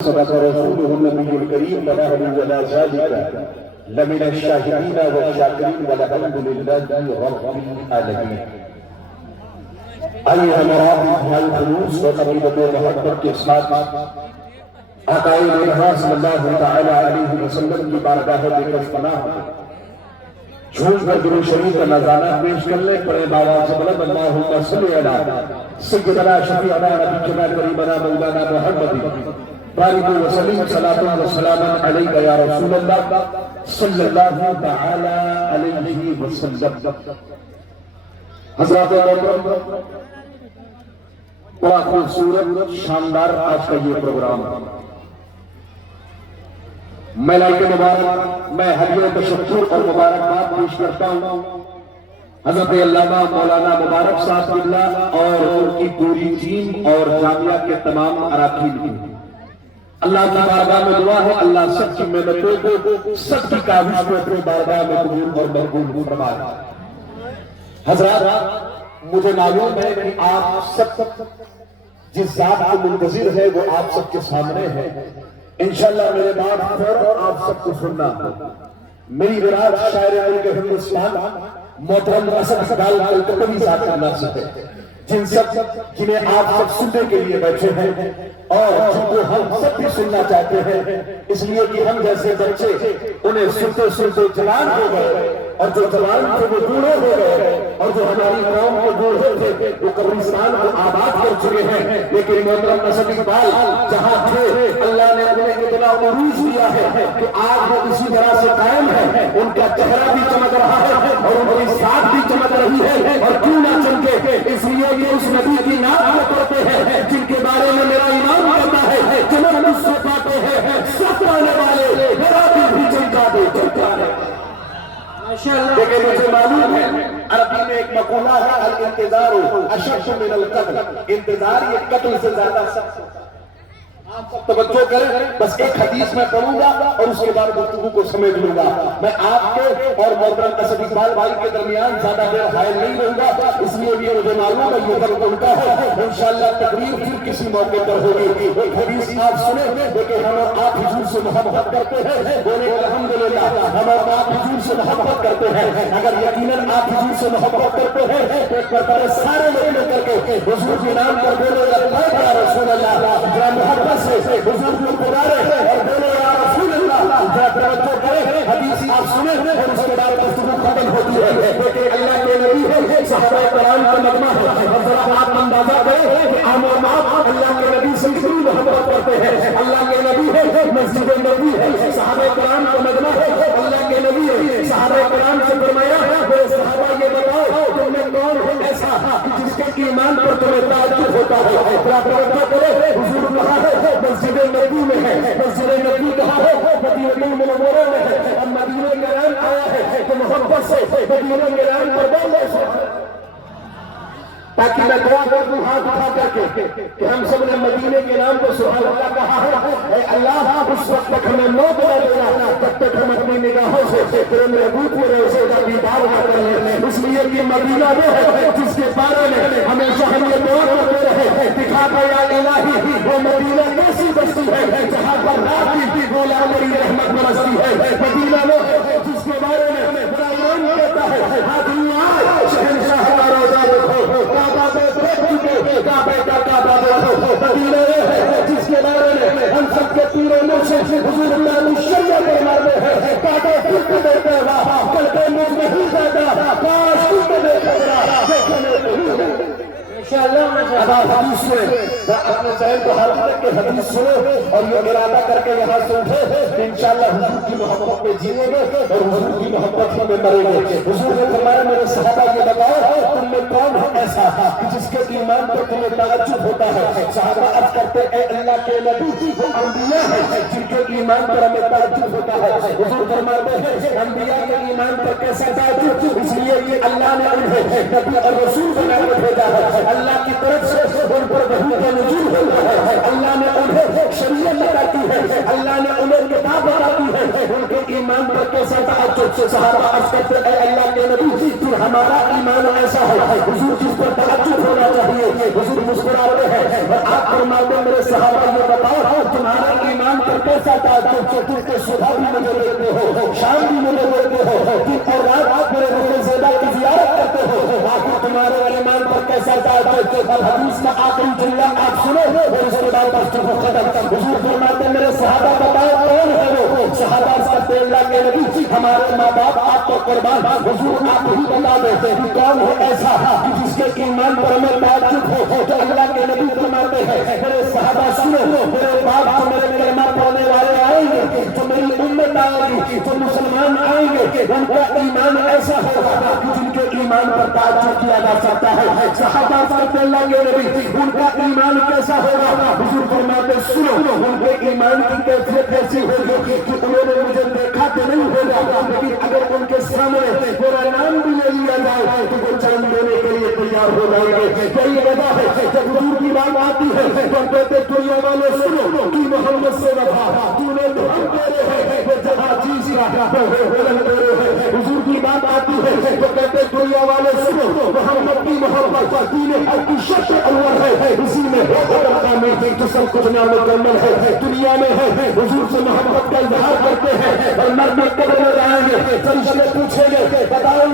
صدق رسوله النبي الكريم ونحن على ذلك لمن الشاهدين والشاكرين والحمد لله رب العالمين. آئیے ہمارا خلوص و قریبت و محبت کے ساتھ آقائے مدینہ صلی اللہ تعالی علیہ وسلم کی بارگاہ بے پناہ جھوٹ پر درود شریف کا نذرانہ پیش کر لیں. پڑے بابا سے بلند اللہم صلی علی سیدنا شفیعنا نبینا کریمنا مولانا محمد بارک وسلم صلاۃ و سلام علیک یا رسول اللہ صلی اللہ تعالی علیہ وسلم. حضرات محترم، بڑا خوبصورت شاندار آج کا یہ پروگرام. میں لائق مبارک میں ہدیہ تشکر اور مبارکباد پیش کرتا ہوں حضرت علامہ مولانا مبارک صاحب اللہ اور ان کی پوری ٹیم اور جامعہ کے تمام اراکین کی. اللہ کی بارگاہ میں دعا ہے اللہ سب کی محنتوں کو، سب کی کاوش کو اپنے بارگاہ میں قبول اور مقبول فرمائے. حضرات، مجھے معلوم ہے کہ آپ سب جس ذات کو منتظر ہے وہ آپ سب کے سامنے ہے. انشاءاللہ میرے بات فوراً آپ سب کو سننا ہے. میری براد شاعر ملک ہندوستان محترم اسد اقبال الکتبی صاحب کا ناصر ہے، جنہیں آپ سب سننے کے لیے بیٹھے ہیں اور جن کو ہم سب بھی سننا چاہتے ہیں، اس لیے کہ ہم جیسے بچے انہیں سنتے سنتے جوان ہو گئے، اور جو جوان تھے وہ بوڑھے ہو گئے، اور جو ہماری قوم کے بوڑھے تھے وہ قبرستان کو آباد کر چکے ہیں. لیکن محترم اسد اقبال جہاں تھے اللہ نے انہیں اتنا عروج دیا ہے کہ آج وہ اسی طرح سے قائم ہے. ان کا چہرہ بھی چمک رہا ہے اور ان کی ذات بھی چمک رہی ہے. اور کیوں نہ چمکے؟ اس لیے کہ اس نبی کی نعت پڑھتے ہیں جن کے بارے میں میرا ایمان کہتا ہے جنت مجھ سے پاتے ہیں سب آنے والے میرا دل بھی چمکا دے چمکا دے. لیکن مجھے معلوم ہے عربی میں ایک مقولہ ہے الانتظار اشد من القتل. انتظار یہ قتل سے زیادہ سخت. آپ سب توجہ کریں، بس ایک حدیث میں پڑھوں گا اور اس کے بعد گفتگو کو سمیٹ لوں گا. میں آپ کے اور محترم اسد اقبال بھائی کے درمیان زیادہ دیر حائل نہیں رہوں گا، اس لیے بھی مجھے معلوم ہے یہ وقت ان کا ہے. انشاءاللہ تقریر پھر کسی موقع پر ہوگی. ایک حدیث آپ سنیں کہ ہم اور آپ حضور سے محبت کرتے ہیں. بولے الحمدللہ. ہم اور آپ حضور سے محبت کرتے ہیں. اگر یقیناً آپ حضور سے محبت کرتے ہیں تو ایک مرتبہ سارے لوگ مل کر کے حضور کے نام پر بولے لبیک یا رسول اللہ. ذرا محبت سے حضور کو پکارے اور بولے یا رسول اللہ. ذرا توجہ کریں، حدیث آپ سنیں اور اس کے بعد گفتگو ختم ہوتی ہے. کہ اللہ کے نبی ہے، صحابہ کرام کا نغمہ ہے. اور ذرا آپ اندازہ کریں کہ ہم اور آپ اللہ کے نبی سے کتنی محبت کرتے ہیں. اللہ کے نبی ہے، مسجد نبی ہے، صحابہ کرام کا نغمہ ہے. اللہ کے نبی ہے، صحابہ کرام سے فرمایا میرے صحابہ یہ بتاؤ تم نے کون ہے ایسا جس کے ایمان پر تمہیں تعجب ہوتا ہے. ذرا توجہ کریں، حضور کہا ہے مسجد نبی میں ہے. مسجد نبی کہا ہے مدینہ منورہ میں ہے. اب مدینہ کا نام آیا ہے تو محبت سے مدینہ کے نام پر بولے تاکہ میں دعا کر دوں ہاتھ اٹھا کر کے کہ ہم سب نے مدینے کے نام کو سبحان اللہ کہا ہے. اے اللہ اس وقت تک ہمیں موت نہ دینا جب تک ہم اپنی نگاہوں سے تیرے محبوب کے روضے کا دیدار نہ کر لیں. اس لیے کہ مدینہ وہ ہے جس کے بارے میں ہمیشہ ہم یہ دعا کرتے رہے دکھا دے یا الہی وہ مدینہ کیسی بستی ہے جہاں پر رات کی مولا میری رحمت برستی ہے. مدینہ وہ ہے جس کے بارے میں میرا ایمان کہتا ہے ہاں دنیا شہنشاہ کا روضہ دیکھو مدینہ ہے جس کے بارے میں ہم سب کے تیروں میں سے حضور اللہ شریعت کے مارے ہیں. کاٹے پھر دیتے ہوا کل کے مجھ نہیں جاتا کاش تم دیکھا دیکھنے اب آپ حدیث سنیں، اپنے ذہن کو حاضر رکھ کے حدیث سنیں اور یہ ارادہ کر کے یہاں سے اٹھے کہ انشاءاللہ حضور کی محبت میں جیئیں گے اور حضور کی محبت میں مریں گے. حضور نے فرمایا میرے صحابہ یہ بتاؤ تم میں کون ہے ایسا جس کے ایمان پر تمہیں تعجب ہوتا ہے. صحابہ عرض کرتے اے اللہ کے نبی وہ انبیاء ہیں جن کے ایمان پر ہمیں تعجب ہوتا ہے. حضور فرماتے ہیں انبیاء کے ایمان پر کیسا تعجب؟ اس لیے کہ اللہ نے انہیں نبی اور رسول بنا کے بھیجا ہے. اللہ کی طرف سے ان پر وحی کا نزول ہوتا ہے. اللہ نے انہیں شریعت بتاتی ہے، اللہ نے انہیں کتاب بتاتی ہے. ان کے ایمان پر کیسا تعجب سے صحابہ عرض کرتے اے اللہ کے نبی پھر ہمارا ایمان ایسا ہے حضور جس پر تعجب ہونا چاہیے. حضور مسکراتے ہیں اور آپ فرماتے ہیں میرے صحابہ یہ بتاؤ تمہارا پر کیسا تعجب کہ تم کو صبح بھی مجھے دیتے ہو، شام بھی مجھے دیتے ہو، دن اور رات میرے رخ زیدہ کی زیارت کرتے ہو، آخر تمہارے ایمان پر کیسا تعجب کہ اب حدیث کا آخری جملہ آپ سنو اور اس کے بعد گفتگو ختم۔ حضور فرماتے ہیں میرے صحابہ بتاؤ کون ہے وہ؟ صحابہ کہتے ہیں اللہ کے نبی ہمارے ماں باپ آپ کو قربان، حضور آپ ہی بتا دیتے ہیں کون ہے ایسا کہ جس کے ایمان پر ہمیں تعجب ہو۔ تو اللہ کے نبی فرماتے ہیں میرے صحابہ سنو، میرے باپ کو میرے کلمہ پڑھنے والے آئیں گے، جو میری امت آئے گی، جو مسلمان آئیں گے، ان کا ایمان ایسا ہوگا کہ جن کے ایمان پر تعجب کیا جا سکتا ہے۔ صحابہ کہتے ہیں اللہ کے نبی ان کا ایمان کیسا ہوگا؟ حضور فرماتے سنو، ان کے ایمان کی کیفیت ایسی ہوگی کہ انہوں نے مجھے دیکھا تو نہیں ہوگا، لیکن اگر ان کے سامنے میرا نام بھی لے لیا جائے تو وہ جان دینے کے لیے تیار ہو جائیں گے۔ یہی وجہ ہے جب حضور کی بات آتی ہے تو کہتے دنیا والے سنو کہ محمد سے وفا تو نے ہم تیرے ہیں، وہ جہاں چیز کا ہولن تیرے ہیں۔ حضور کی بات آتی ہے تو کہتے دنیا والے سنو محمد کی محبت دین حق کی شرط اول ہے، اسی میں جو سب کچھ نام مکمل ہے دنیا میں ہے۔ حضور سے محبت کا اظہار کرتے ہیں اور مرنے قبر میں جائیں گے، فرشتے پوچھیں گے بتاؤ